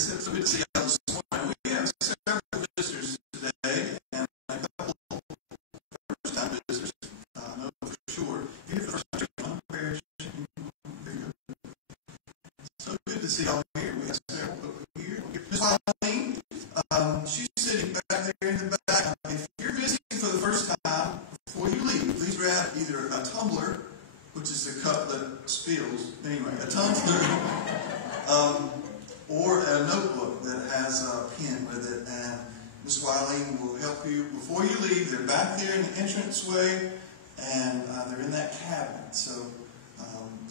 is. It's good to see y'all this morning. We have several visitors today and a couple first-time visitors. I know for sure. If you're the first time parish, so good to see y'all here. We have several over here. Miss Eileen, she's sitting back there in the back. If you're visiting for the first time, before you leave, please grab either a tumbler, which is the cup that spills. Anyway, a tumbler. Or a notebook that has a pen with it, and Miss Eileen will help you before you leave. They're back there in the entranceway, and they're in that cabinet. So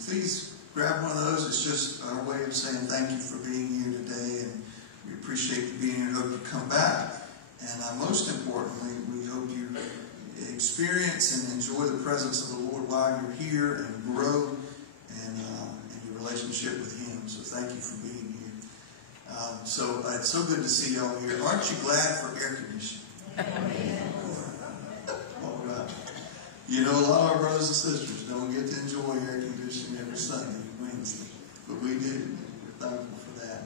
please grab one of those. It's just our way of saying thank you for being here today, and we appreciate you being here. Hope you come back, and most importantly, we hope you experience and enjoy the presence of the Lord while you're here, and grow in your relationship with Him. So thank you for being here. So it's so good to see y'all here. Aren't you glad for air conditioning? All right. You know, a lot of our brothers and sisters don't get to enjoy air conditioning every Sunday and Wednesday, but we do. We're thankful for that.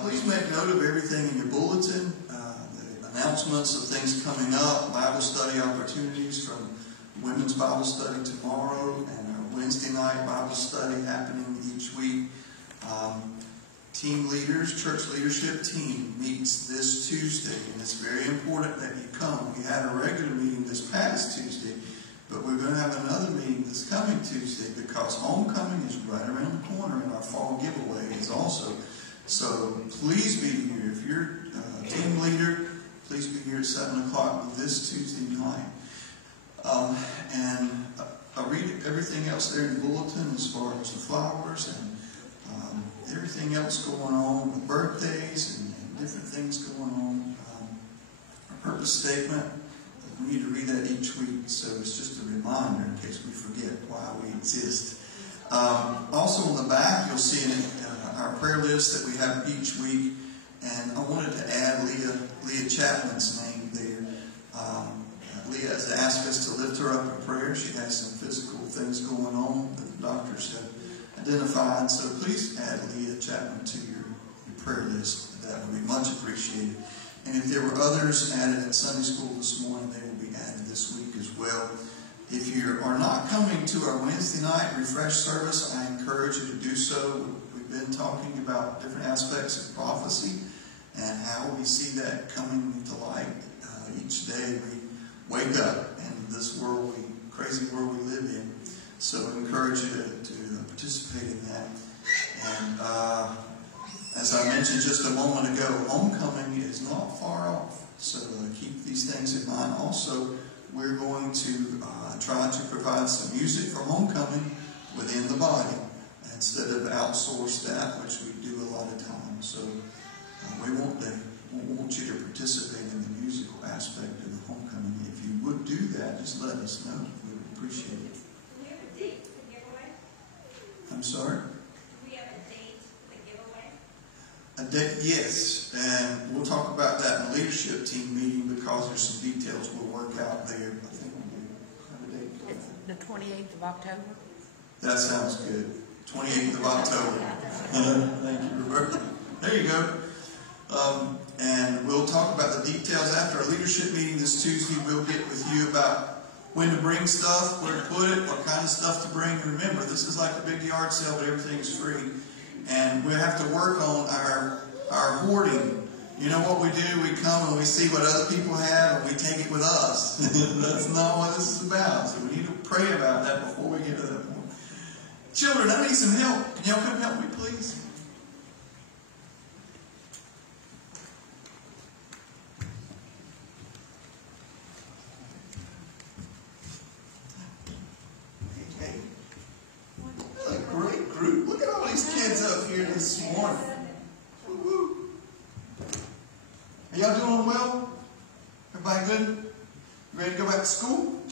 Please make note of everything in your bulletin, the announcements of things coming up, Bible study opportunities from Women's Bible Study tomorrow, and our Wednesday night Bible study happening each week. Team leaders, church leadership team meets this Tuesday, and it's very important that you come. We had a regular meeting this past Tuesday, but we're going to have another meeting this coming Tuesday because homecoming is right around the corner, and our fall giveaway is also. So please be here. If you're a team leader, please be here at 7 o'clock this Tuesday night. And I'll read everything else there in the bulletin as far as the flowers and everything else going on with birthdays and different things going on. Our purpose statement, we need to read that each week, so it's just a reminder in case we forget why we exist. Also on the back, you'll see our prayer list that we have each week, and I wanted to add Leah Chapman's name there. Leah has asked us to lift her up in prayer. She has some physical things going on that the doctors have identified, so please add Leah Chapman to your prayer list. That would be much appreciated. And if there were others added in Sunday school this morning, they will be added this week as well. If you are not coming to our Wednesday night refresh service, I encourage you to do so. We've been talking about different aspects of prophecy and how we see that coming to light each day we wake up in this world, crazy world we live in. So I encourage you to participate in that. And as I mentioned just a moment ago, homecoming is not far off. So keep these things in mind. Also, we're going to try to provide some music for homecoming within the body instead of outsource that, which we do a lot of times. So we want you to participate in the musical aspect of the homecoming. If you would do that, just let us know. We would appreciate it. Do we have a date for the giveaway? I'm sorry? Do we have a date for the giveaway? A date, yes. And we'll talk about that in the leadership team meeting because there's some details we'll work out there. I think we'll have a date. It's the 28th of October. That sounds good. 28th of October. Thank you, Roberta. There you go. And we'll talk about the details after our leadership meeting this Tuesday. We'll get with you about when to bring stuff, where to put it, what kind of stuff to bring. Remember, this is like a big yard sale, but everything's free. And we have to work on our hoarding. You know what we do? We come and we see what other people have and we take it with us. That's not what this is about. So we need to pray about that before we get to that point. Children, I need some help. Can y'all come help me, please? This morning. Woo-woo. Are y'all doing well? Everybody good? You ready to go back to school?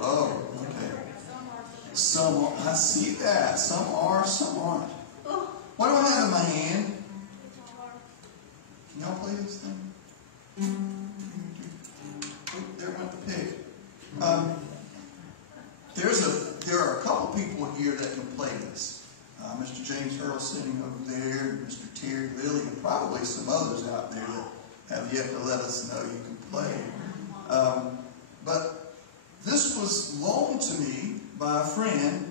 Oh, okay. Some are. I see that. Some are, some aren't. What do I have in my hand? Can y'all play this thing? Oh, there went the pig. There are a couple people here that can play this. Mr. James Earl sitting over there, and Mr. Terry Lilly, and probably some others out there that have yet to let us know you can play. But this was loaned to me by a friend,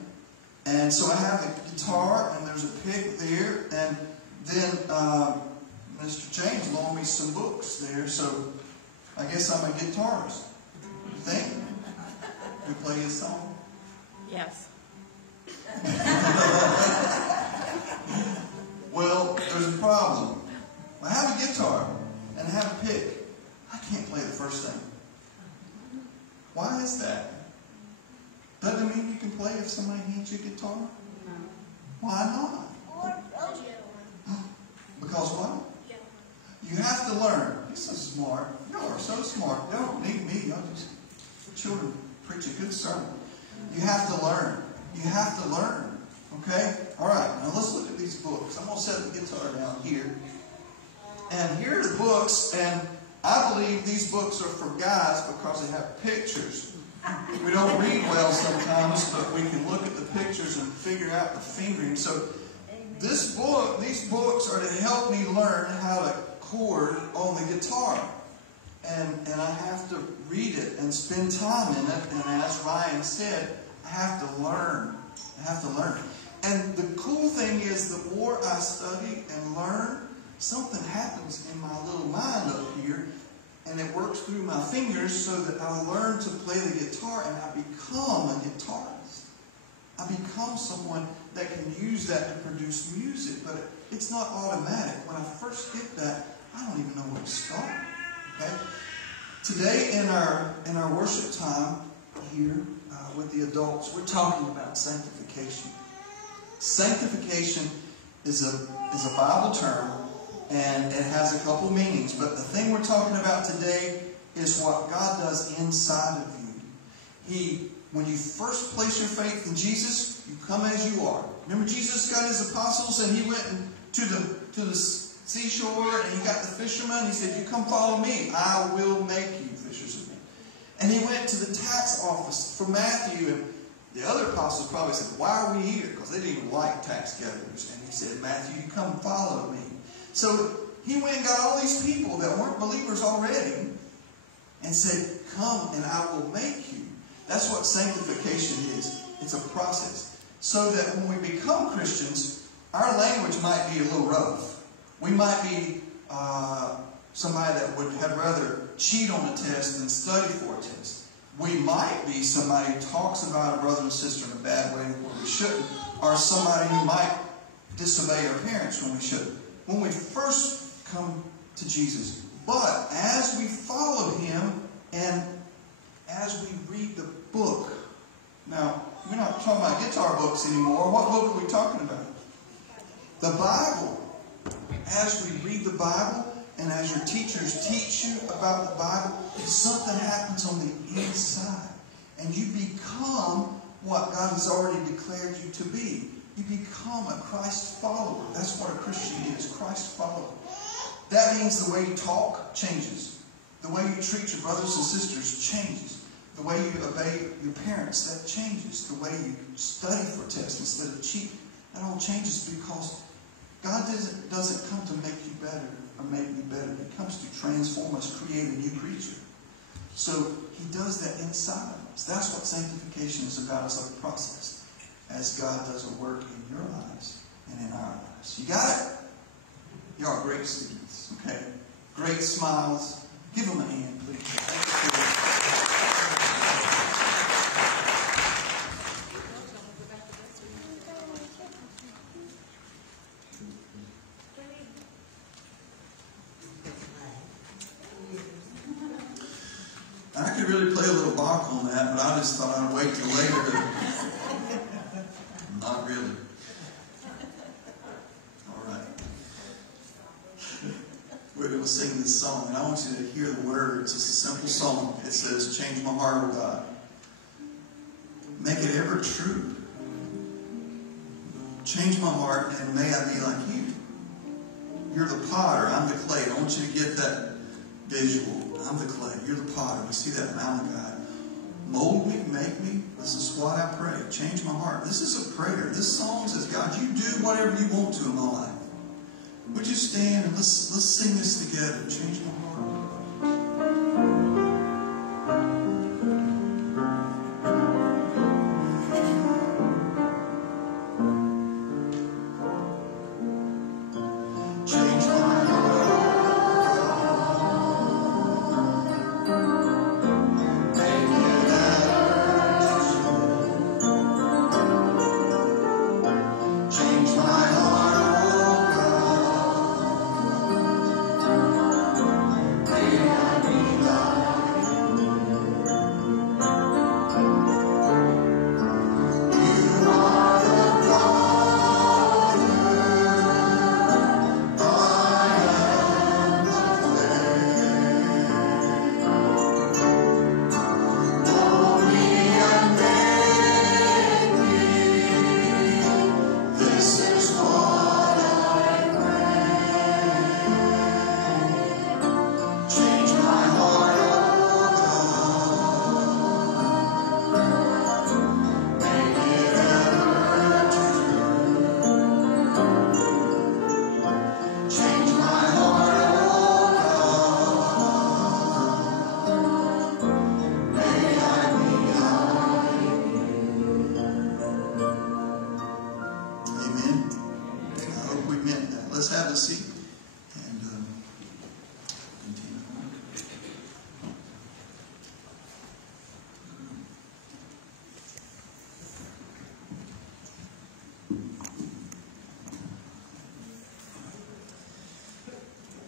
and so I have a guitar, and there's a pick there, and then Mr. James loaned me some books there, so I guess I'm a guitarist. You think? We play his song? Yes. Well, there's a problem. I have a guitar and I have a pick. I can't play the first thing. Why is that? Doesn't it mean you can play if somebody hands you a guitar? No. Why not? Because what? You have to learn. You're so smart. You are so smart. You don't need me. Y'all just children preach a good sermon. You have to learn. You have to learn. Okay? Alright, now let's look at these books. I'm going to set the guitar down here. And here are the books, and I believe these books are for guys because they have pictures. We don't read well sometimes, but we can look at the pictures and figure out the fingering. So these books are to help me learn how to chord on the guitar. And I have to read it and spend time in it. And as Ryan said, I have to learn. I have to learn. And the cool thing is, the more I study and learn, something happens in my little mind up here, and it works through my fingers so that I learn to play the guitar, and I become a guitarist. I become someone that can use that to produce music, but it's not automatic. When I first get that, I don't even know where to start. Okay? Today in our worship time here with the adults, we're talking about sanctification. Sanctification is a Bible term, and it has a couple meanings. But the thing we're talking about today is what God does inside of you. When you first place your faith in Jesus, you come as you are. Remember, Jesus got his apostles, and he went to the seashore, and he got the fishermen. He said, "You come follow me. I will make you fishers of men." And he went to the tax office for Matthew, and the other apostles probably said, "Why are we here?" Because they didn't even like tax gatherers. And he said, "Matthew, you come follow me." So he went and got all these people that weren't believers already and said, "Come and I will make you." That's what sanctification is. It's a process. So that when we become Christians, our language might be a little rough. We might be somebody that would have rather cheat on a test than study for a test. We might be somebody who talks about a brother and sister in a bad way where we shouldn't, or somebody who might disobey our parents when we shouldn't. When we first come to Jesus. But as we follow him and as we read the book. Now, we're not talking about guitar books anymore. What book are we talking about? The Bible. As we read the Bible and as your teachers teach you about the Bible, something happens on the inside. And you become what God has already declared you to be. You become a Christ follower. That's what a Christian is, Christ follower. That means the way you talk changes. The way you treat your brothers and sisters changes. The way you obey your parents, that changes. The way you study for tests instead of cheat, that all changes because God doesn't come to make you better or make me better. He comes to transform us, create a new creature. So he does that inside of us. That's what sanctification is about. It's a process as God does a work in your lives and in our lives. You got it? You are great students, okay? Great smiles. Give them a hand, please. I could really play a little Bach on that, but I just thought I'd wait till later to... Not really. All right. We're going to sing this song, and I want you to hear the words. It's a simple song. It says, "Change my heart, O God. Make it ever true. Change my heart, and may I be like you. You're the potter. I'm the clay." I want you to get that visual. I'm the clay. You're the potter. We see that in Malachi. Mold me, make me. This is what I pray. Change my heart. This is a prayer. This song says, God, you do whatever you want to in my life. Would you stand and let's sing this together. Change my heart. Let's have a seat and continue on.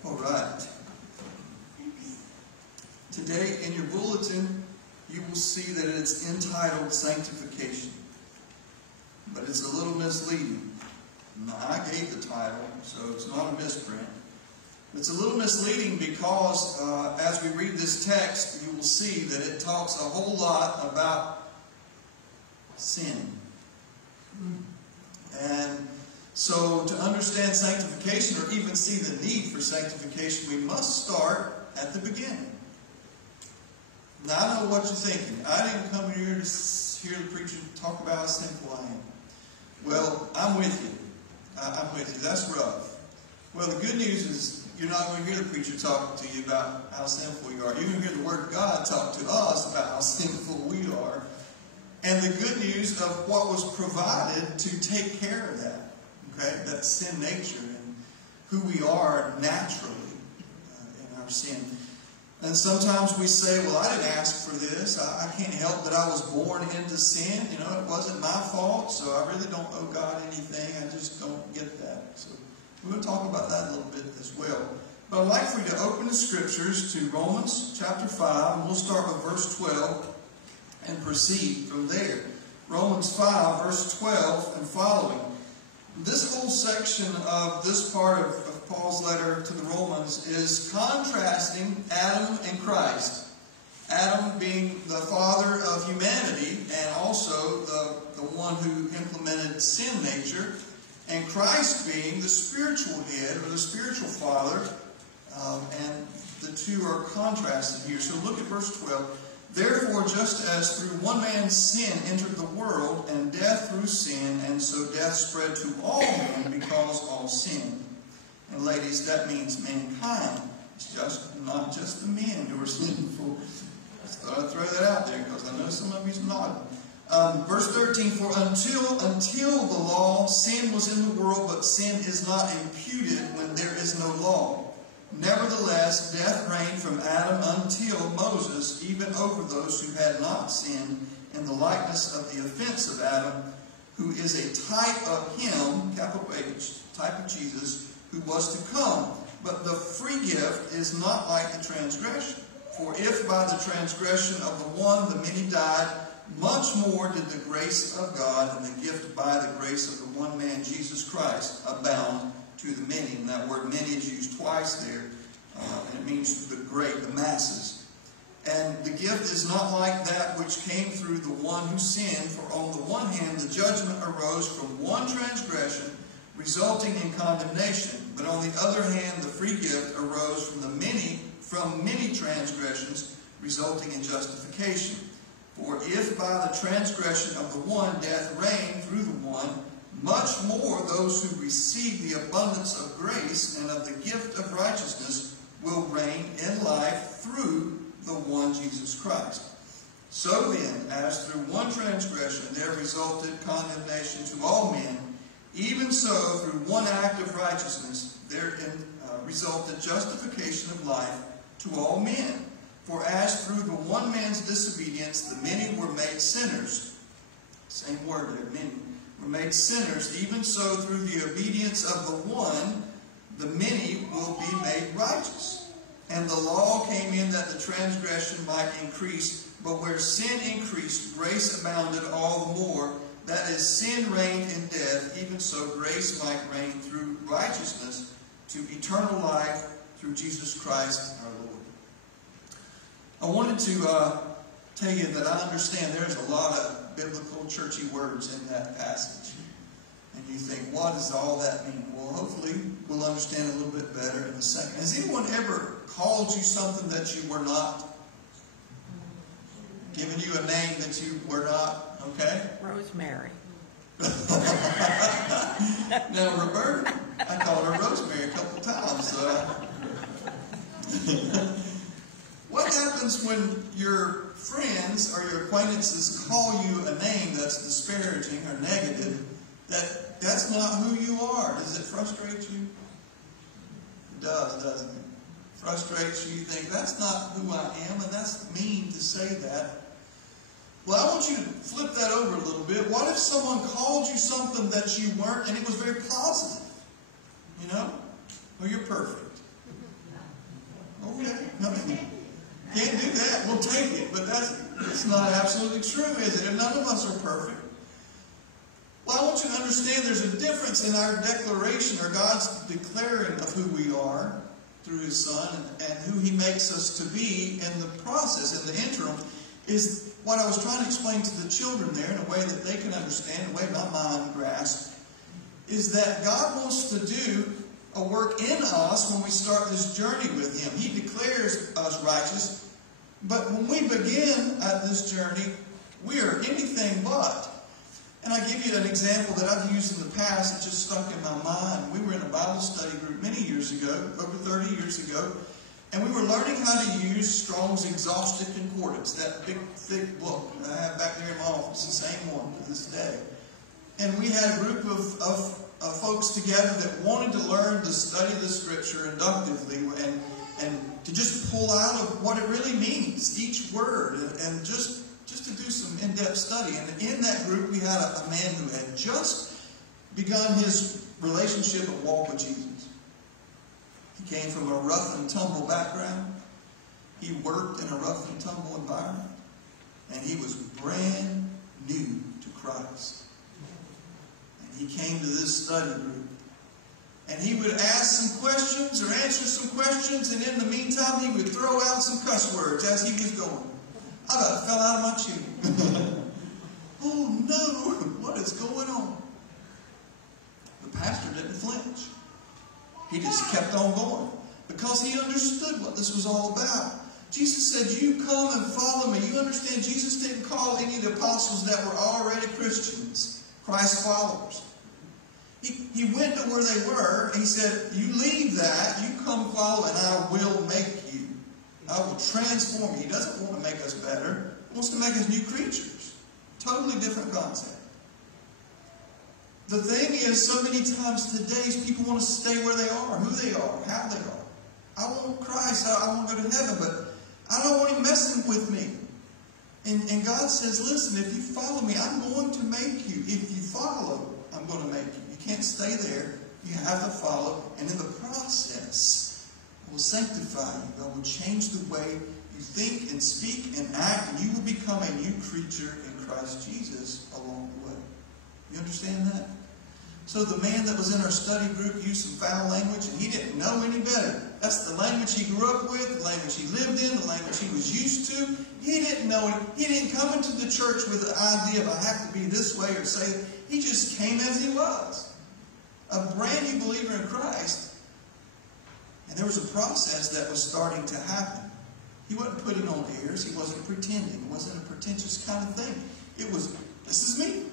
All right. Today in your bulletin, you will see that it's entitled Sanctification, but it's a little misleading. Now, I gave the title, so it's not a misprint. It's a little misleading because as we read this text, you will see that it talks a whole lot about sin. And so to understand sanctification or even see the need for sanctification, we must start at the beginning. Now, I know what you're thinking. I didn't come here to hear the preacher talk about how sinful I am. Well, I'm with you. I'm with you. That's rough. Well, the good news is you're not going to hear the preacher talking to you about how sinful you are. You're going to hear the Word of God talk to us about how sinful we are. And the good news of what was provided to take care of that. Okay? That sin nature and who we are naturally in our sin. And sometimes we say, well, I didn't ask for this. I can't help that I was born into sin. You know, it wasn't my fault, so I really don't owe God anything. I just don't get that. So we're going to talk about that a little bit as well. But I'd like for you to open the Scriptures to Romans chapter 5, and we'll start with verse 12 and proceed from there. Romans 5, verse 12 and following. This whole section of this part of Paul's letter to the Romans is contrasting Adam and Christ. Adam being the father of humanity and also the one who implemented sin nature, and Christ being the spiritual head or the spiritual father, and the two are contrasted here. So look at verse 12. Therefore, just as through one man's sin entered the world, and death through sin, and so death spread to all men because all sinned. And ladies, that means mankind. It's not just the men who are sinful. I just thought I'd throw that out there because I know some of you's nodding. Verse 13, for until the law, sin was in the world, but sin is not imputed when there is no law. Nevertheless, death reigned from Adam until Moses, even over those who had not sinned, in the likeness of the offense of Adam, who is a type of him, capital H, type of Jesus, who was to come. But the free gift is not like the transgression. For if by the transgression of the one the many died, much more did the grace of God and the gift by the grace of the one man, Jesus Christ, abound to the many. And that word many is used twice there. And it means the great, the masses. And the gift is not like that which came through the one who sinned. For on the one hand, the judgment arose from one transgression, resulting in condemnation. But on the other hand, the free gift arose from many transgressions, resulting in justification. For if by the transgression of the one death reigned through the one, much more those who receive the abundance of grace and of the gift of righteousness will reign in life through the one Jesus Christ. So then, as through one transgression there resulted condemnation to all men, even so through one act of righteousness therein resulted justification of life to all men. For as through the one man's disobedience the many were made sinners, same word there, many, were made sinners, even so through the obedience of the one, the many will be made righteous. And the law came in that the transgression might increase, but where sin increased, grace abounded all the more. That as sin reigned in death, even so grace might reign through righteousness to eternal life through Jesus Christ our Lord. I wanted to tell you that I understand there's a lot of biblical churchy words in that passage. And you think, what does all that mean? Well, hopefully we'll understand a little bit better in a second. Has anyone ever called you something that you were not? Given you a name that you were not? Okay? Rosemary. Now, Roberta, I called her Rosemary a couple times. What happens when your friends or your acquaintances call you a name that's disparaging or negative, that's not who you are? Does it frustrate you? It does, doesn't it? Frustrates you. You think, that's not who I am, and that's mean to say that. Well, I want you to flip that over a little bit. What if someone called you something that you weren't, and it was very positive? You know? Well, you're perfect. Okay. No, can't do that. We'll take it. But that's not absolutely true, is it? And none of us are perfect. Well, I want you to understand there's a difference in our declaration, or God's declaring of who we are through His Son and who He makes us to be in the process, in the interim, is what I was trying to explain to the children there in a way that they can understand, in a way my mind grasps, is that God wants to do a work in us when we start this journey with Him. He declares us righteous, but when we begin at this journey, we are anything but. And I give you an example that I've used in the past that just stuck in my mind. We were in a Bible study group many years ago, over 30 years ago, and we were learning how to use Strong's Exhaustive Concordance, that big, thick book that I have back there in my office, the same one to this day. And we had a group of folks together that wanted to learn to study the Scripture inductively and to just pull out of what it really means, each word, and just to do some in-depth study. And in that group, we had a man who had just begun his relationship and walk with Jesus. He came from a rough and tumble background. He worked in a rough and tumble environment. And he was brand new to Christ. And he came to this study group. And he would ask some questions or answer some questions, and in the meantime, he would throw out some cuss words as he was going. I about fell out of my chair. Oh no, what is going on? The pastor didn't flinch. He just kept on going because he understood what this was all about. Jesus said, you come and follow me. You understand, Jesus didn't call any of the apostles that were already Christians, Christ followers. He went to where they were, and he said, you leave that, you come follow, and I will make you. I will transform you. He doesn't want to make us better. He wants to make us new creatures. Totally different concept. The thing is, so many times today, people want to stay where they are, who they are, how they are. I want Christ. I want to go to heaven, but I don't want Him messing with me. And God says, listen, if you follow me, I'm going to make you. If you follow, I'm going to make you. You can't stay there. You have to follow. And in the process, I will sanctify you. I will change the way you think and speak and act, and you will become a new creature in Christ Jesus along the way. You understand that? So the man that was in our study group used some foul language, and he didn't know any better. That's the language he grew up with, the language he lived in, the language he was used to. He didn't know it. He didn't come into the church with the idea of I have to be this way or say it. He just came as he was. A brand new believer in Christ. And there was a process that was starting to happen. He wasn't putting on airs. He wasn't pretending. It wasn't a pretentious kind of thing. It was, this is me.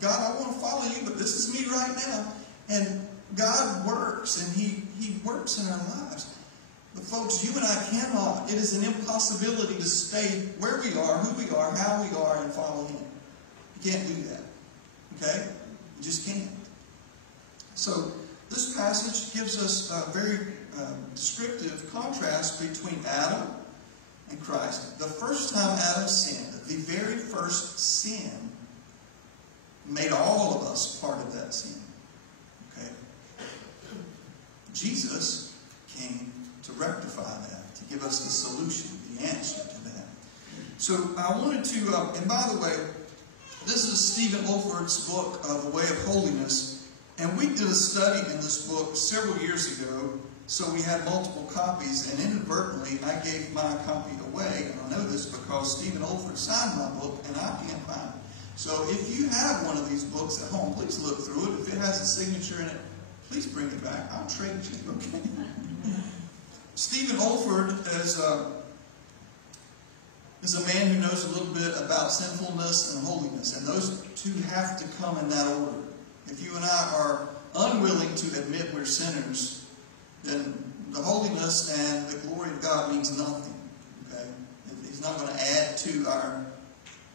God, I want to follow you, but this is me right now. And God works, and He works in our lives. But folks, you and I cannot. It is an impossibility to stay where we are, who we are, how we are, and follow Him. You can't do that. Okay? You just can't. So, this passage gives us a very descriptive contrast between Adam and Christ. The first time Adam sinned, the very first sin, made all of us part of that sin. Okay? Jesus came to rectify that, to give us the solution, the answer to that. So I wanted to, and by the way, this is Stephen Olford's book, The Way of Holiness, and we did a study in this book several years ago, so we had multiple copies, and inadvertently I gave my copy away, and I know this because Stephen Olford signed my book, and I can't find it. So if you have one of these books at home, please look through it. If it has a signature in it, please bring it back. I'll trade you, okay? Stephen Olford is a man who knows a little bit about sinfulness and holiness, and those two have to come in that order. If you and I are unwilling to admit we're sinners, then the holiness and the glory of God means nothing. Okay? He's not going to add to our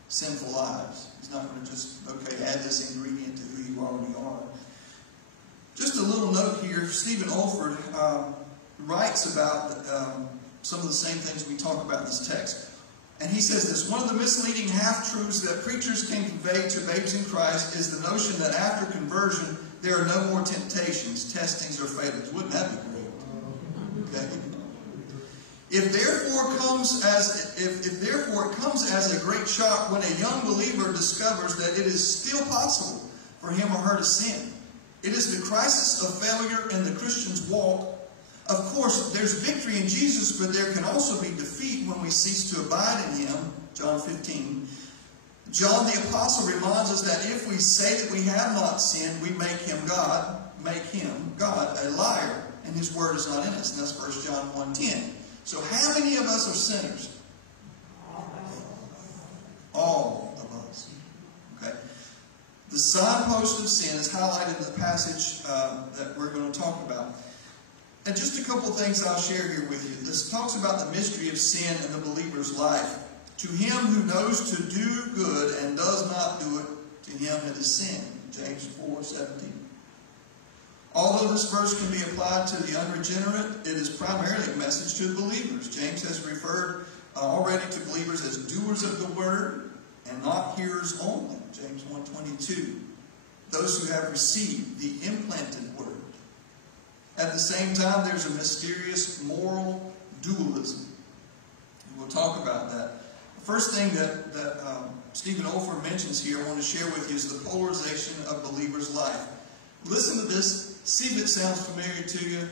sinful lives. He's not going to just, add this ingredient to who you already are. Just a little note here. Stephen Olford writes about some of the same things we talk about in this text. And he says this: one of the misleading half-truths that preachers can convey to babes in Christ is the notion that after conversion there are no more temptations, testings, or failings. Wouldn't that be great? Okay. If therefore it comes as a great shock when a young believer discovers that it is still possible for him or her to sin, it is the crisis of failure in the Christian's walk. Of course, there's victory in Jesus, but there can also be defeat when we cease to abide in Him. John 15. John the Apostle reminds us that if we say that we have not sinned, we make him, God, a liar, and His word is not in us. And that's 1 John 1:10. So how many of us are sinners? All of us. Okay. The signpost of sin is highlighted in the passage that we're going to talk about. And just a couple of things I'll share here with you. This talks about the mystery of sin in the believer's life. To him who knows to do good and does not do it, to him it is sin. James 4:17. Although this verse can be applied to the unregenerate, it is primarily a message to believers. James has referred already to believers as doers of the word and not hearers only. James 1:22. Those who have received the implanted word. At the same time, there's a mysterious moral dualism. We'll talk about that. The first thing that Stephen Olford mentions here I want to share with you is the polarization of believers' life. Listen to this. See if it sounds familiar to you.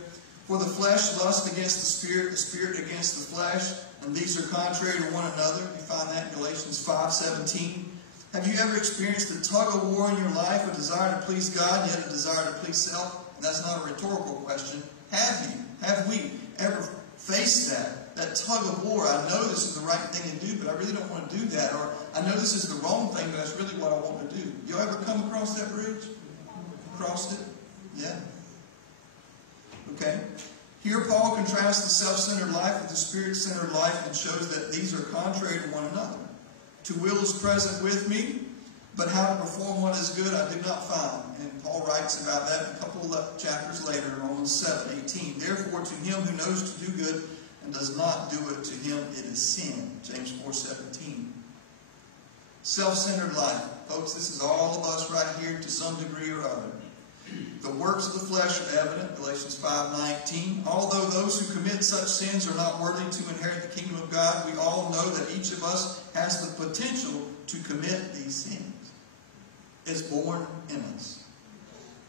For the flesh lusts against the spirit against the flesh, and these are contrary to one another. You find that in Galatians 5:17. Have you ever experienced a tug-of-war in your life, a desire to please God, yet a desire to please self? That's not a rhetorical question. Have we ever faced that tug-of-war? I know this is the right thing to do, but I really don't want to do that. Or I know this is the wrong thing, but that's really what I want to do. You ever come across that bridge? Crossed it? Yeah. Okay. Here Paul contrasts the self-centered life with the spirit-centered life and shows that these are contrary to one another. To will is present with me, but how to perform what is good I did not find. And Paul writes about that a couple of chapters later, Romans 7:18. Therefore, to him who knows to do good and does not do it, to him it is sin. James 4:17. Self-centered life. Folks, this is all of us right here to some degree or other. The works of the flesh are evident, Galatians 5:19. Although those who commit such sins are not worthy to inherit the kingdom of God, we all know that each of us has the potential to commit these sins. It's born in us.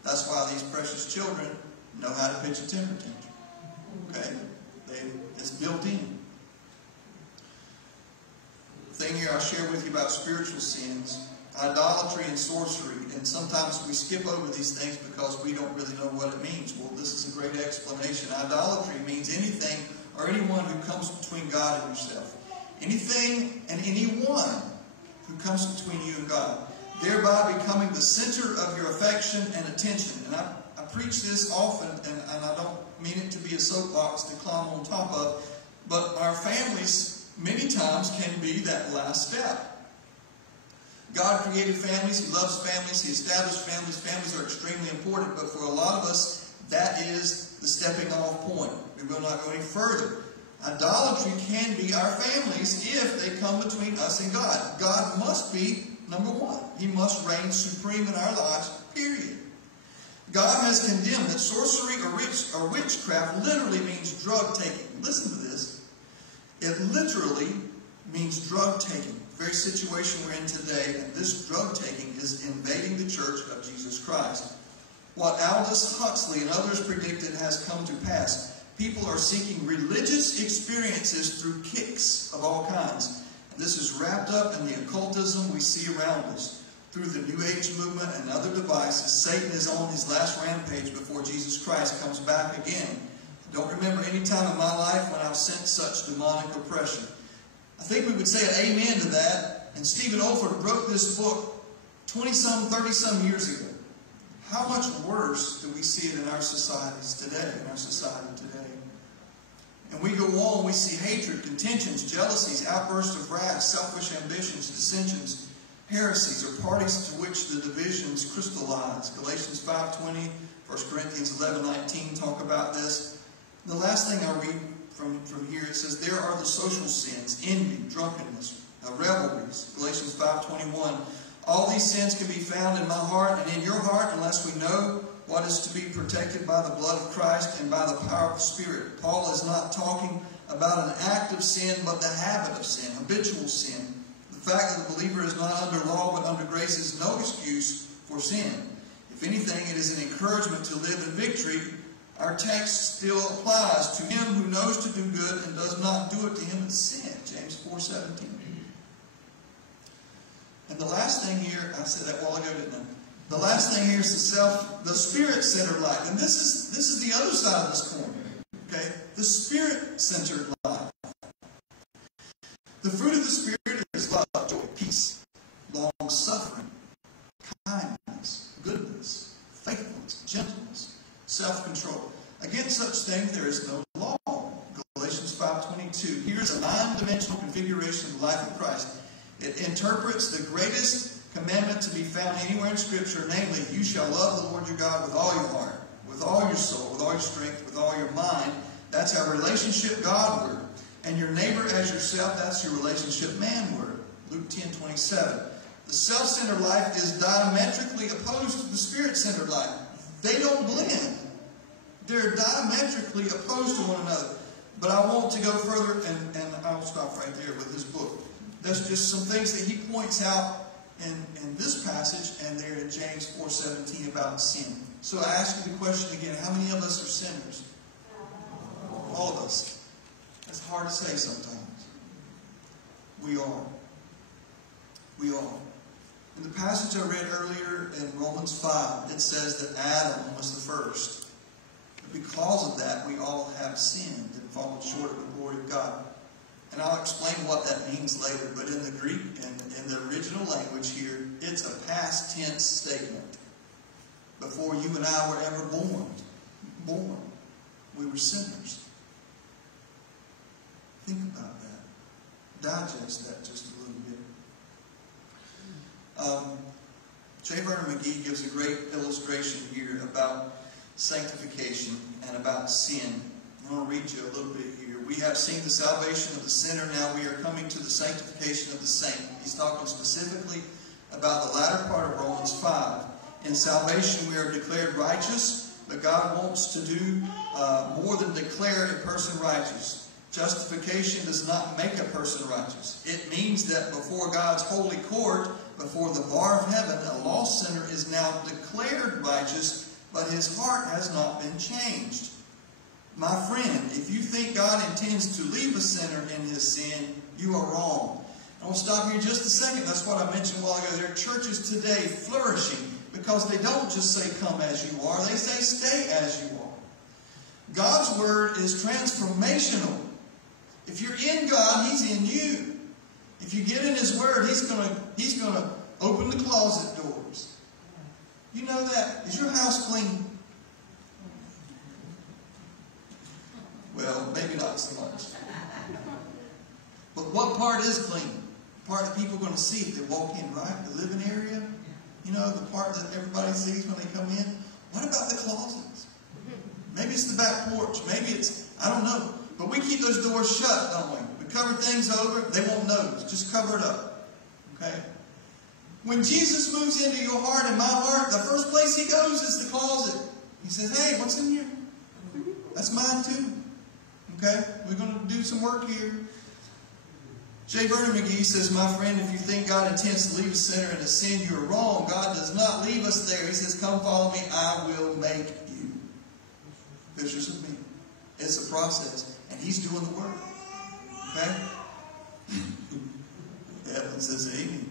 That's why these precious children know how to pitch a temper tantrum. Okay? It's built in. The thing here I'll share with you about spiritual sins, idolatry and sorcery. And sometimes we skip over these things because we don't really know what it means. Well, this is a great explanation. Idolatry means anything or anyone who comes between God and yourself. Anything and anyone who comes between you and God, thereby becoming the center of your affection and attention. And I preach this often, and I don't mean it to be a soapbox to climb on top of, but our families many times can be that last step. God created families, He loves families, He established families. Families are extremely important, but for a lot of us, that is the stepping off point. We will not go any further. Idolatry can be our families if they come between us and God. God must be number one. He must reign supreme in our lives, period. God has condemned that sorcery or witchcraft literally means drug taking. Listen to this. It literally means drug taking. The very situation we're in today, and this drug taking is invading the church of Jesus Christ. What Aldous Huxley and others predicted has come to pass. People are seeking religious experiences through kicks of all kinds. And this is wrapped up in the occultism we see around us. Through the New Age movement and other devices, Satan is on his last rampage before Jesus Christ comes back again. I don't remember any time in my life when I've sensed such demonic oppression. I think we would say an amen to that. And Stephen Olford wrote this book 20-some, 30-some years ago. How much worse do we see it in our societies today, And we go on, we see hatred, contentions, jealousies, outbursts of wrath, selfish ambitions, dissensions, heresies, or parties to which the divisions crystallize. Galatians 5:20, 1 Corinthians 11:19 talk about this. The last thing I read from here, it says, there are the social sins, envy, drunkenness, revelries. Galatians 5:21. All these sins can be found in my heart and in your heart unless we know what is to be protected by the blood of Christ and by the power of the Spirit. Paul is not talking about an act of sin, but the habit of sin, habitual sin. The fact that the believer is not under law but under grace is no excuse for sin. If anything, it is an encouragement to live in victory. Our text still applies. To him who knows to do good and does not do it, to him it's sin. James 4:17. And the last thing here, I said that a while ago, didn't I? The last thing here is the Spirit-centered life. And this is the other side of this coin. Okay? The Spirit-centered life. The fruit of the Spirit is love, joy, peace, long-suffering, kindness, goodness, faithfulness, gentleness, self-control. Against such things there is no law. Galatians 5:22. Here's a nine-dimensional configuration of the life of Christ. It interprets the greatest commandment to be found anywhere in Scripture, namely, you shall love the Lord your God with all your heart, with all your soul, with all your strength, with all your mind. That's our relationship Godward. And your neighbor as yourself, that's your relationship manward. Luke 10:27. The self-centered life is diametrically opposed to the Spirit-centered life. They don't blend. They're diametrically opposed to one another. But I want to go further, and I'll stop right there with his book. There's just some things that he points out in this passage and there in James 4:17 about sin. So I ask you the question again, how many of us are sinners? All of us. That's hard to say sometimes. We are. We are. In the passage I read earlier in Romans 5, it says that Adam was the first. Because of that, we all have sinned and fallen short of the glory of God. And I'll explain what that means later. But in the Greek, in the original language here, it's a past tense statement. Before you and I were ever born, we were sinners. Think about that. Digest that just a little bit. J. Vernon McGee gives a great illustration here about sanctification and about sin. I'm going to read you a little bit here. We have seen the salvation of the sinner. Now we are coming to the sanctification of the saint. He's talking specifically about the latter part of Romans 5. In salvation we are declared righteous, but God wants to do more than declare a person righteous. Justification does not make a person righteous. It means that before God's holy court, before the bar of heaven, a lost sinner is now declared righteous, but his heart has not been changed. My friend, if you think God intends to leave a sinner in his sin, you are wrong. I want to stop here just a second. That's what I mentioned a while ago. There are churches today flourishing because they don't just say, come as you are. They say, stay as you are. God's Word is transformational. If you're in God, He's in you. If you get in His Word, He's gonna open the closet doors. You know that? Is your house clean? Well, maybe not so much. But what part is clean? The part that people are going to see if they walk in, right? The living area? You know, the part that everybody sees when they come in? What about the closets? Maybe it's the back porch. Maybe it's, I don't know. But we keep those doors shut, don't we? We cover things over. They won't notice. Just cover it up. Okay? When Jesus moves into your heart and my heart, the first place He goes is the closet. He says, hey, what's in here? That's mine too. Okay? We're going to do some work here. J. Vernon McGee says, my friend, if you think God intends to leave a sinner in a sin, you are wrong. God does not leave us there. He says, come follow me, I will make you fishers of men. It's a process. And He's doing the work. Okay? Evan says, amen.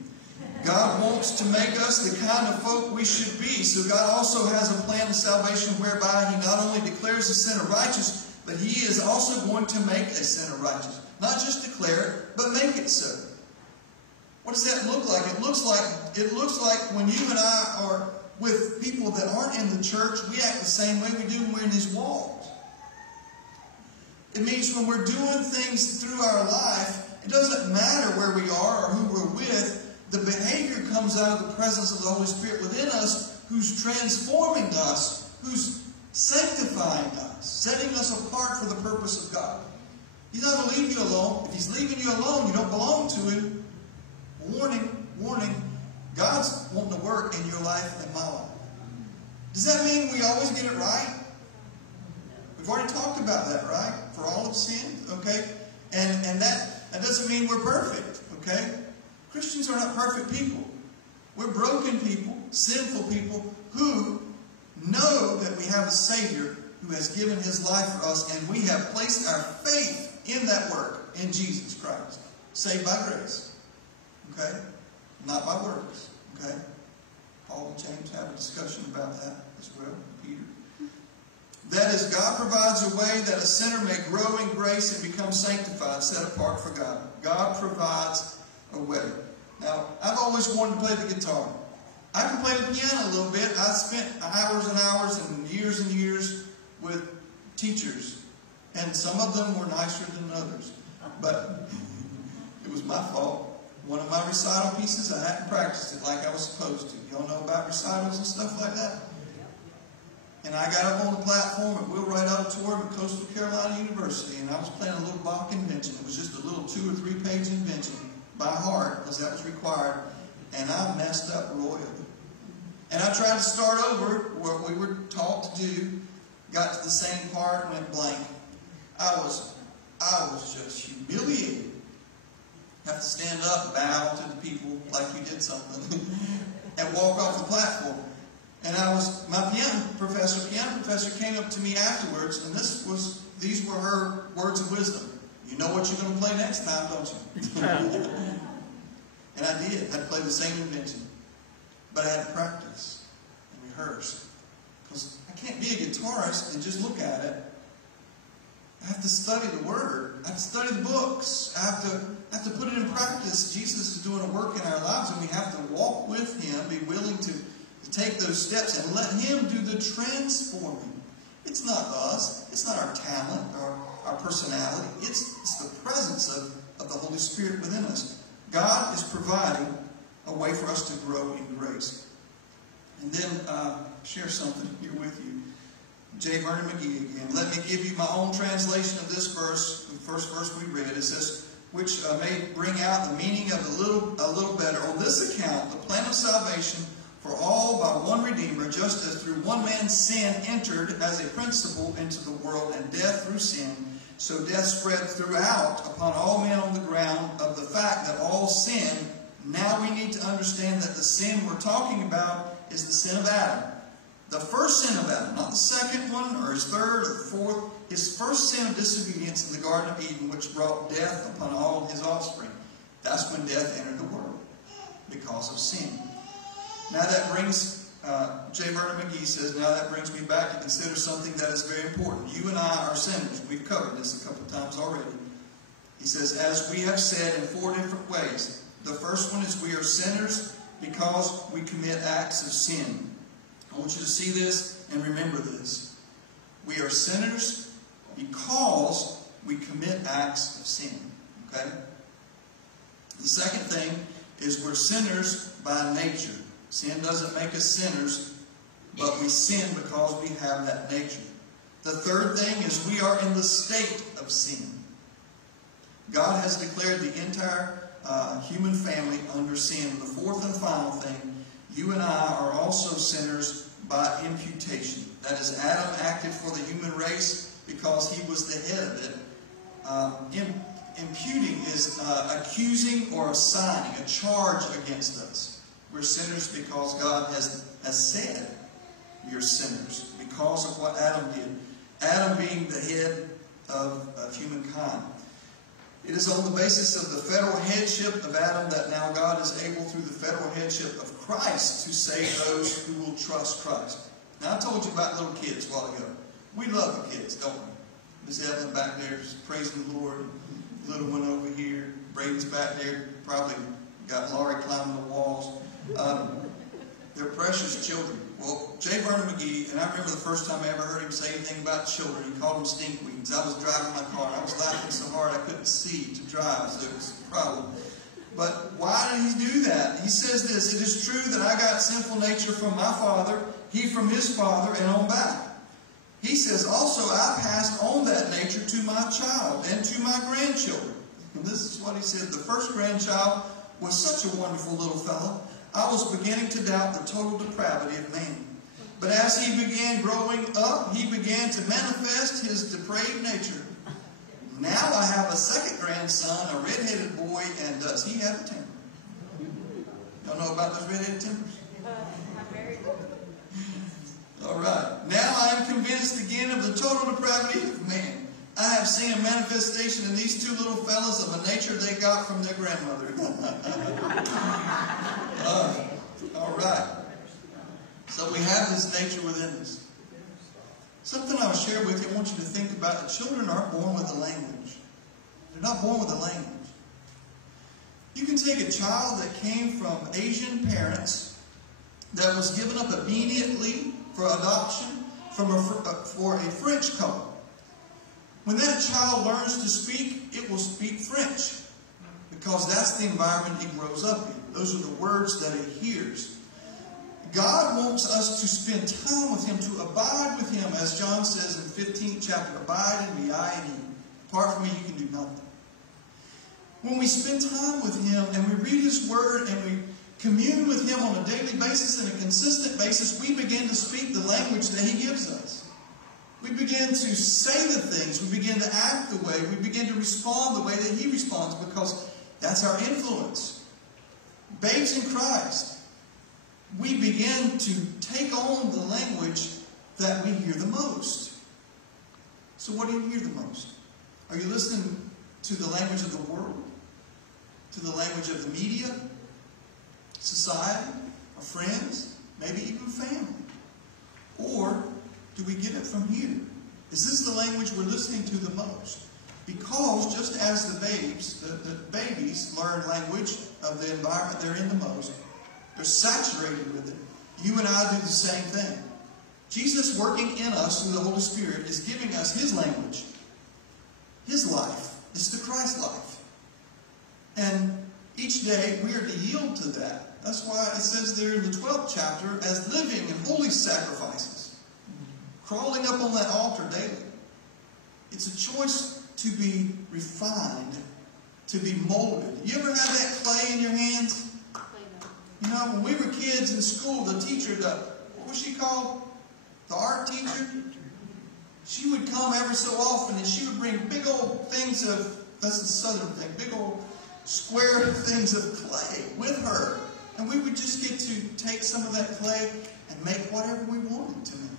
God wants to make us the kind of folk we should be. So God also has a plan of salvation whereby He not only declares a sinner righteous, but He is also going to make a sinner righteous. Not just declare it, but make it so. What does that look like? It looks like when you and I are with people that aren't in the church, we act the same way we do when we're in these walls. It means when we're doing things through our life, it doesn't matter where we are or who we're with, the behavior comes out of the presence of the Holy Spirit within us, who's transforming us, who's sanctifying us, setting us apart for the purpose of God. He's not going to leave you alone. If He's leaving you alone, you don't belong to Him. Warning, warning. God's wanting to work in your life and my life. Does that mean we always get it right? We've already talked about that, right? For all have sinned, okay? And that doesn't mean we're perfect, okay? Christians are not perfect people. We're broken people, sinful people who know that we have a Savior who has given His life for us, and we have placed our faith in that work, in Jesus Christ. Saved by grace. Okay? Not by works. Okay? Paul and James have a discussion about that as well. Peter. That is, God provides a way that a sinner may grow in grace and become sanctified, set apart for God. God provides a way. Now, I've always wanted to play the guitar. I can play the piano a little bit. I spent hours and hours and years with teachers. And some of them were nicer than others. But it was my fault. One of my recital pieces, I hadn't practiced it like I was supposed to. Y'all know about recitals and stuff like that? And I got up on the platform at Wheelwright Auditorium at Coastal Carolina University, and I was playing a little Bach invention. It was just a little 2 or 3 page invention by heart, because that was required. And I messed up royally. And I tried to start over what we were taught to do. Got to the same part and went blank. I was just humiliated. Have to stand up, bow to the people like you did something, and walk off the platform. And my piano professor came up to me afterwards, and these were her words of wisdom. You know what you're going to play next time, don't you? And I did. I had to play the same invention. But I had to practice and rehearse. Because I can't be a guitarist and just look at it. I have to study the Word. I have to study the books. I have to put it in practice. Jesus is doing a work in our lives, and we have to walk with Him, be willing to take those steps and let Him do the transforming. It's not us. It's not our talent or our personality. It's the presence of the Holy Spirit within us. God is providing a way for us to grow in grace. And then share something here with you. J. Vernon McGee again. Let me give you my own translation of this verse, the first verse we read. It says, which may bring out the meaning of a little better. On this account, the plan of salvation for all by one Redeemer, just as through one man sin entered as a principle into the world, and death through sin, so death spread throughout upon all men on the ground of the fact that all sin. Now we need to understand that the sin we're talking about is the sin of Adam. The first sin of Adam, not the second one or his third or fourth. His first sin of disobedience in the Garden of Eden, which brought death upon all his offspring. That's when death entered the world, because of sin. Now that brings J. Vernon McGee says, now that brings me back to consider something that is very important. You and I are sinners. We've covered this a couple of times already. He says, as we have said in 4 different ways. The first one is we are sinners because we commit acts of sin. I want you to see this and remember this. We are sinners because we commit acts of sin. Okay? The second thing is we're sinners by nature. Sin doesn't make us sinners, but we sin because we have that nature. The third thing is we are in the state of sin. God has declared the entire human family under sin. The fourth and final thing, you and I are also sinners by imputation. That is, Adam acted for the human race because he was the head of it. Imputing is accusing or assigning a charge against us. We're sinners because God has said we are sinners because of what Adam did. Adam being the head of humankind. It is on the basis of the federal headship of Adam that now God is able, through the federal headship of Christ, to save those who will trust Christ. Now, I told you about little kids a while ago. We love the kids, don't we? Miss Evelyn back there is praising the Lord. Little one over here. Braden's back there. Probably got Laurie climbing the walls. They're precious children. Well, J. Vernon McGee, and I remember the first time I ever heard him say anything about children, he called them stinkweeds. I was driving my car. I was laughing so hard I couldn't see to drive, so it was a problem. But why did he do that? He says this, it is true that I got sinful nature from my father, he from his father, and on back. He says, also I passed on that nature to my child and to my grandchildren. And this is what he said. The first grandchild was such a wonderful little fellow. I was beginning to doubt the total depravity of man. But as he began growing up, he began to manifest his depraved nature. Now I have a second grandson, a red-headed boy, and does he have a temper? Y'all know about those red-headed tempers? All right. Now I am convinced again of the total depravity of man. I have seen a manifestation in these two little fellas of a nature they got from their grandmother. All right. So we have this nature within us. Something I'll share with you, I want you to think about. The children aren't born with a language. They're not born with a language. You can take a child that came from Asian parents that was given up immediately for adoption for a French couple. When that child learns to speak, it will speak French because that's the environment it grows up in. Those are the words that it hears. God wants us to spend time with Him, to abide with Him, as John says in 15th chapter, abide in me, I in you. Apart from me, you can do nothing. When we spend time with Him and we read His Word and we commune with Him on a daily basis and a consistent basis, we begin to speak the language that He gives us. We begin to say the things, we begin to act the way, we begin to respond the way that He responds, because that's our influence. Babes in Christ, we begin to take on the language that we hear the most. So what do you hear the most? Are you listening to the language of the world? To the language of the media? Society? Or friends? Maybe even family? Or do we get it from here? Is this the language we're listening to the most? Because just as the babies learn language of the environment they're in the most, they're saturated with it. You and I do the same thing. Jesus working in us through the Holy Spirit is giving us His language. His life. It's the Christ life. And each day we are to yield to that. That's why it says there in the 12th chapter, as living and holy sacrifices. Crawling up on that altar daily. It's a choice to be refined, to be molded. You ever had that clay in your hands? You know, when we were kids in school, the teacher, what was she called? The art teacher? She would come every so often and she would bring big old things of, that's the southern thing, big old square things of clay with her. And we would just get to take some of that clay and make whatever we wanted to make.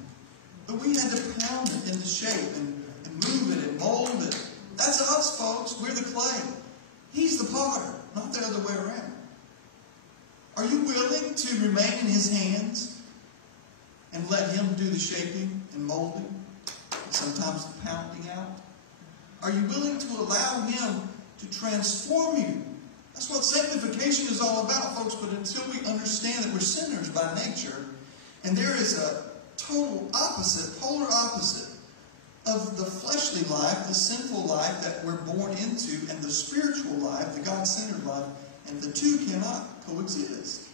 But we had to pound it into shape and move it and mold it. That's us, folks. We're the clay. He's the potter, not the other way around. Are you willing to remain in His hands? and let Him do the shaping and molding, and sometimes the pounding out? Are you willing to allow Him to transform you? That's what sanctification is all about, folks. But until we understand that we're sinners by nature, and there is a total opposite, polar opposite of the fleshly life, the sinful life that we're born into, and the spiritual life, the God-centered life, and the two cannot coexist.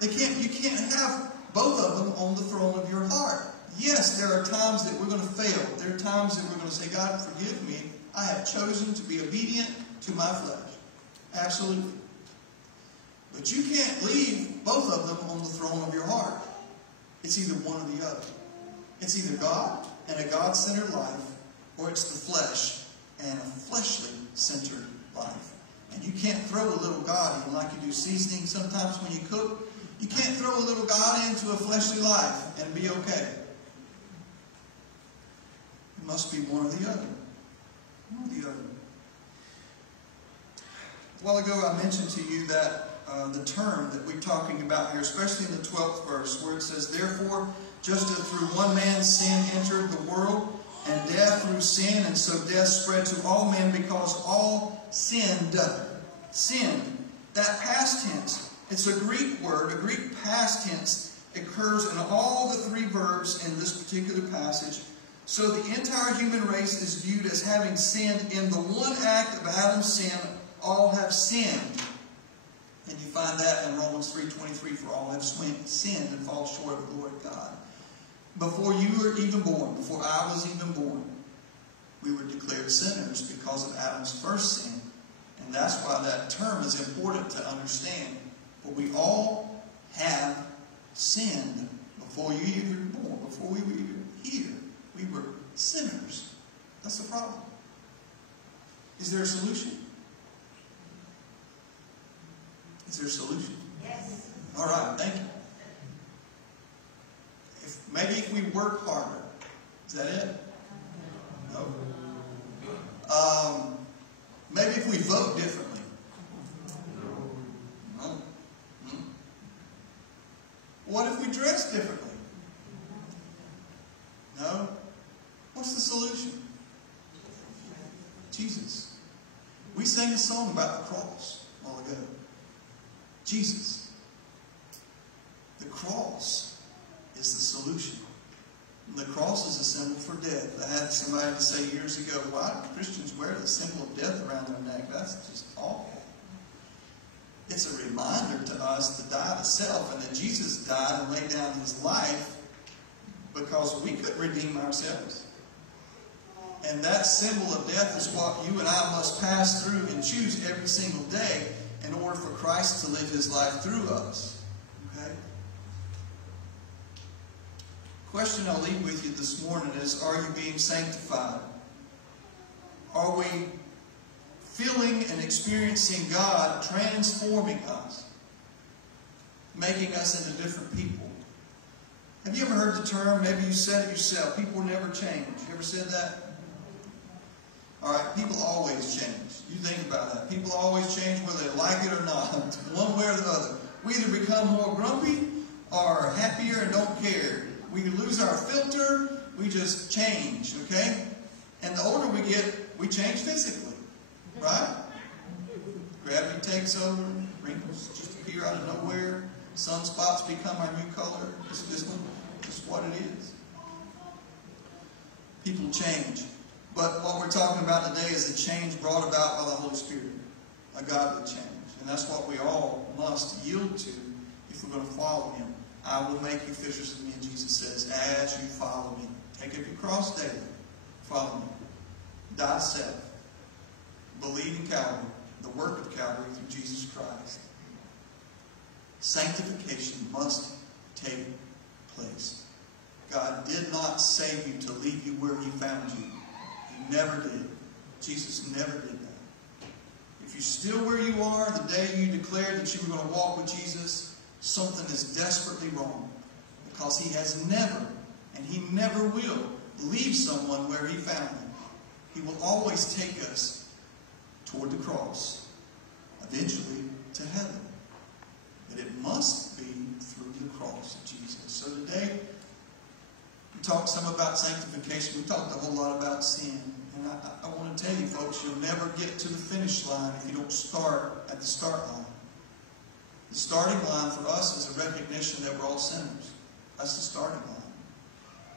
You can't have both of them on the throne of your heart. Yes, there are times that we're going to fail. There are times that we're going to say, God, forgive me. I have chosen to be obedient to my flesh. Absolutely. But you can't leave both of them on the throne of your heart. It's either one or the other. It's either God and a God-centered life, or it's the flesh and a fleshly-centered life. And you can't throw a little God in like you do seasoning sometimes when you cook. You can't throw a little God into a fleshly life and be okay. It must be one or the other. One or the other. A while ago I mentioned to you that the term that we're talking about here, especially in the 12th verse, where it says, therefore, just as through one man sin entered the world, and death through sin, and so death spread to all men because all sinned. Sinned. That past tense, it's a Greek word, a Greek past tense, occurs in all the three verbs in this particular passage. So the entire human race is viewed as having sinned in the one act of Adam's sin. All have sinned. And you find that in Romans 3:23, for all have sinned and fall short of the glory of God. Before you were even born, before I was even born, we were declared sinners because of Adam's first sin. And that's why that term is important to understand. For we all have sinned before you even were born, before we were even here. We were sinners. That's the problem. Is there a solution? Is there a solution? Yes. All right, thank you. Maybe if we work harder. Is that it? No. Maybe if we vote differently. No. What if we dress differently? No. What's the solution? Jesus. We sang a song about the cross a while ago. Jesus. The cross is the solution. And the cross is a symbol for death. I had somebody to say years ago, why do Christians wear the symbol of death around their neck? That's just awful. It's a reminder to us to die to self, and that Jesus died and laid down His life because we couldn't redeem ourselves. And that symbol of death is what you and I must pass through and choose every single day in order for Christ to live His life through us. Okay? Question I'll leave with you this morning is, are you being sanctified? Are we feeling and experiencing God transforming us, making us into different people? Have you ever heard the term, maybe you said it yourself, people never change? You ever said that? Alright, people always change. You think about that. People always change whether they like it or not. It's one way or the other. We either become more grumpy or happier and don't care. We lose our filter, we just change, okay? And the older we get, we change physically, right? Gravity takes over, wrinkles just appear out of nowhere, sunspots become our new color. It's just what it is. People change. But what we're talking about today is a change brought about by the Holy Spirit, a godly change. And that's what we all must yield to if we're going to follow Him. I will make you fishers of men, Jesus says, as you follow me. Take up your cross daily. Follow me. Die to self. Believe in Calvary, the work of Calvary through Jesus Christ. Sanctification must take place. God did not save you to leave you where He found you. He never did. Jesus never did that. If you're still where you are the day you declared that you were going to walk with Jesus, something is desperately wrong. Because He has never, and He never will, leave someone where He found them. He will always take us toward the cross, eventually to heaven. But it must be through the cross of Jesus. So today, talked some about sanctification. We talked a whole lot about sin. And I want to tell you, folks, you'll never get to the finish line if you don't start at the start line. The starting line for us is a recognition that we're all sinners. That's the starting line.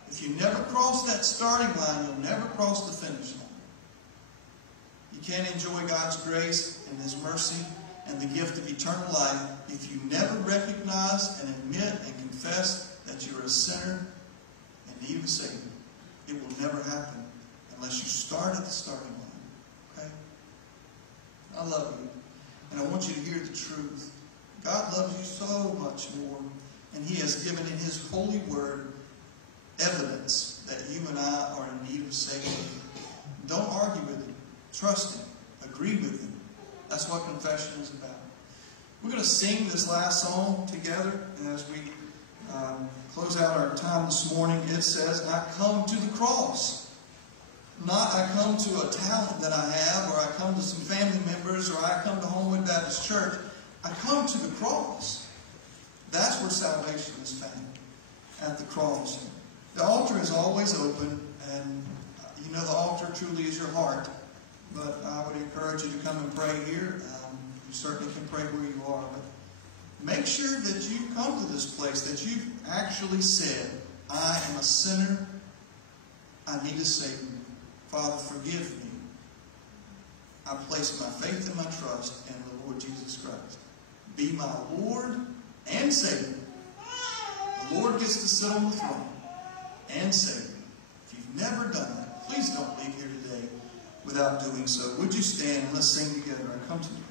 If you never cross that starting line, you'll never cross the finish line. You can't enjoy God's grace and His mercy and the gift of eternal life if you never recognize and admit and confess that you're a sinner and need a Savior. It will never happen unless you start at the starting line. Okay? I love you. And I want you to hear the truth. God loves you so much more. And He has given in His holy word evidence that you and I are in need of a Savior. Don't argue with Him. Trust Him. Agree with Him. That's what confession is about. We're going to sing this last song together. And as we close out our time this morning, it says, I come to the cross. Not I come to a talent that I have, or I come to some family members, or I come to Homewood Baptist Church. I come to the cross. That's where salvation is found, at the cross. The altar is always open, and you know the altar truly is your heart. But I would encourage you to come and pray here. You certainly can pray where you are. But make sure that you come to this place, that you've actually said, I am a sinner. I need a Savior. Father, forgive me. I place my faith and my trust in the Lord Jesus Christ. Be my Lord and Savior. The Lord gets to sit on the throne and Savior. If you've never done that, please don't leave here today without doing so. Would you stand and let's sing together and come to the cross.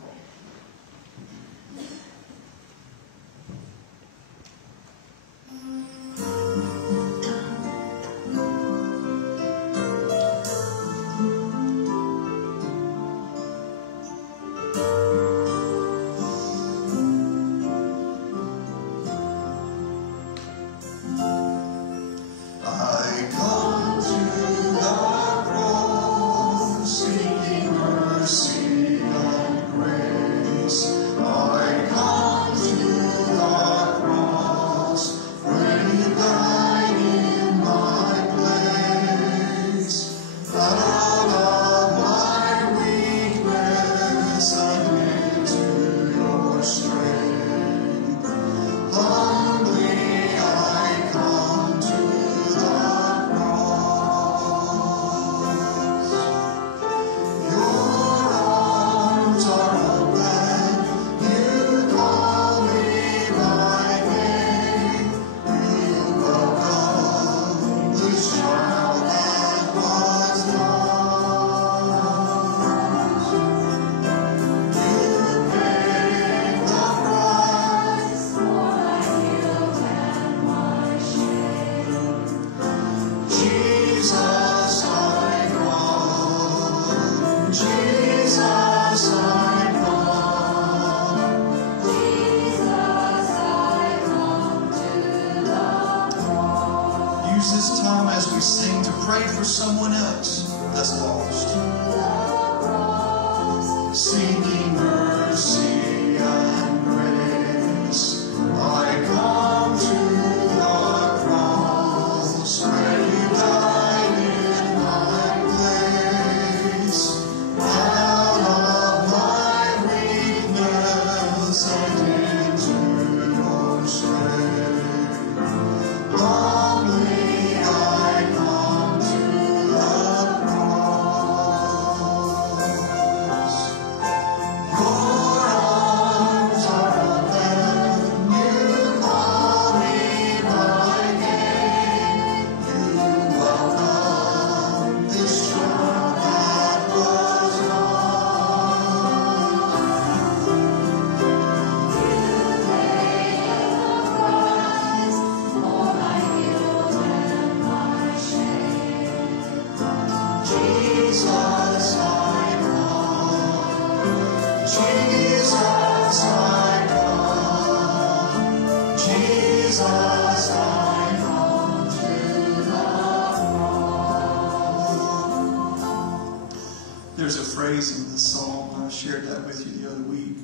There's a phrase in the song, I shared that with you the other week.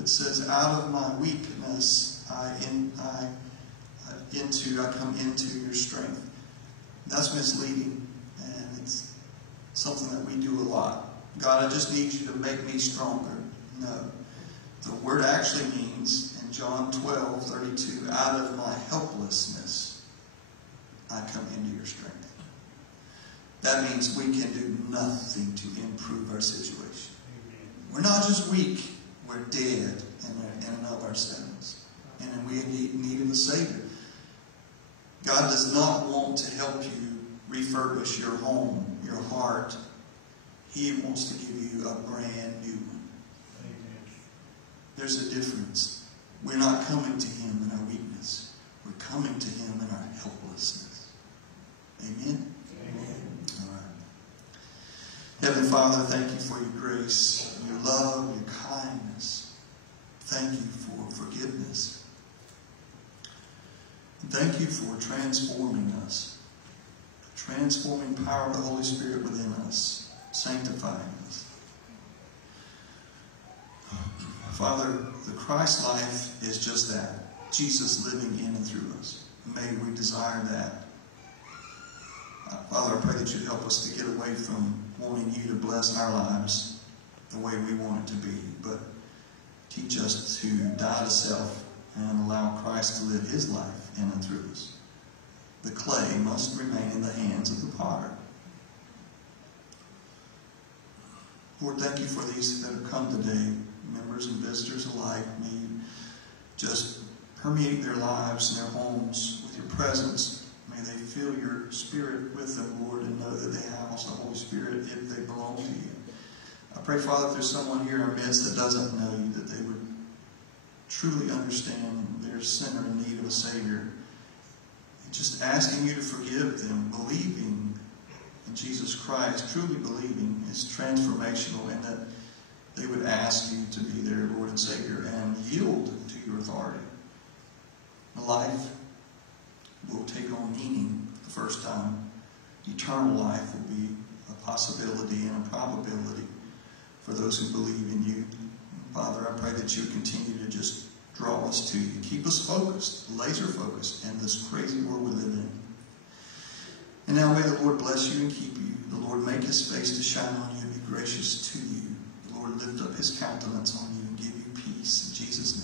It says, out of my weakness I come into your strength. That's misleading, and it's something that we do a lot. God, I just need you to make me stronger. No. The word actually means, in John 12:32, out of my helplessness, I come into your strength. That means we can do nothing to improve our situation. We're not just weak, we're dead in and of ourselves. And we need a Savior. God does not want to help you refurbish your home, your heart. He wants to give you a brand new one. There's a difference. We're not coming to Him in our weakness. We're coming to Him in our helplessness. Amen? All right. Heavenly Father, thank you for your grace, your love, your kindness. Thank you for forgiveness. And thank you for transforming us. Transforming power of the Holy Spirit within us. Sanctifying us. Father, the Christ life is just that. Jesus living in and through us. May we desire that. Father, I pray that you'd help us to get away from wanting you to bless our lives the way we want it to be, but teach us to die to self and allow Christ to live his life in and through us. The clay must remain in the hands of the potter. Lord, thank you for these that have come today, members and visitors alike. May you just permeate their lives and their homes with your presence. May they feel your Spirit with them, Lord, and know that they house the Holy Spirit if they belong to you. I pray, Father, if there's someone here in our midst that doesn't know you, that they would truly understand their sinner in need of a Savior. And just asking you to forgive them, believing in Jesus Christ, truly believing is transformational, and that they would ask you to be their Lord and Savior and yield to your authority. Life will take on meaning the first time. Eternal life will be a possibility and a probability for those who believe in you. Father, I pray that you continue to just draw us to you. Keep us focused, laser focused in this crazy world we live in. And now may the Lord bless you and keep you. The Lord make his face to shine on you and be gracious to you. The Lord lift up his countenance on you and give you peace. In Jesus' name.